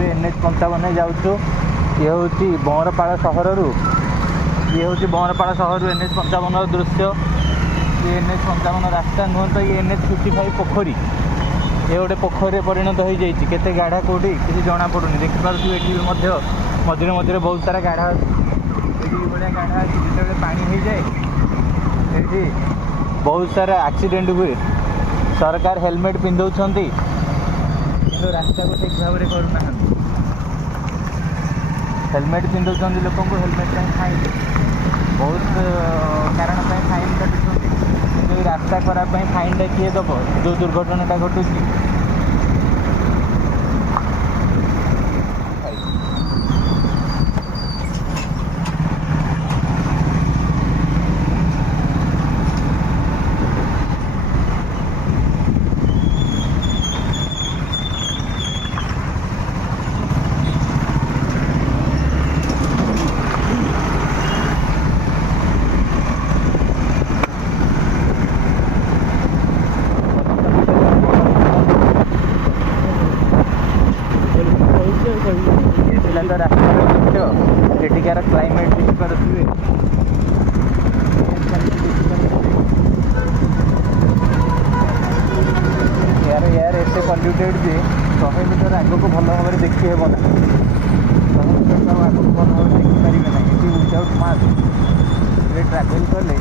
ଏବେ NH-55 ଯାଉଛୁ। ये हूँ बंरपाड़ सहरु ये हूँ बंरपाड़ सहरु NH-55 दृश्य। ये NH-55 रास्ता नुह तो ये NH-55 पोखरी ये गोटे पोखरी परिणत हो जाए केते गाढ़ा कौटी किसी जना पड़ूनी देखिपे ये मझे मझे बहुत सारा गाढ़ा ये भाया गाढ़ा अच्छे जो पानी हो जाए ये बहुत सारा एक्सीडेंट हुए। सरकार हेलमेट पिंधाऊँ कि रास्ता को ठीक भाव में करूना हेलमेट पिंधाऊँ लोक हेलमेट फाइन बहुत कारण फाइन काटुं रास्ता खराब फाइनटा किए दब जो दुर्घटनाटा घटू तो रास्तार दृश्य एटिकार क्लाइमेट देखिपे यार एसे पल्यूटेड जे 100 मीटर आग को भल भाव में देखी हेब ना 100 मीटर आग को भल भाव देखी पारे ना विदाउट मास्क ट्राभेल कले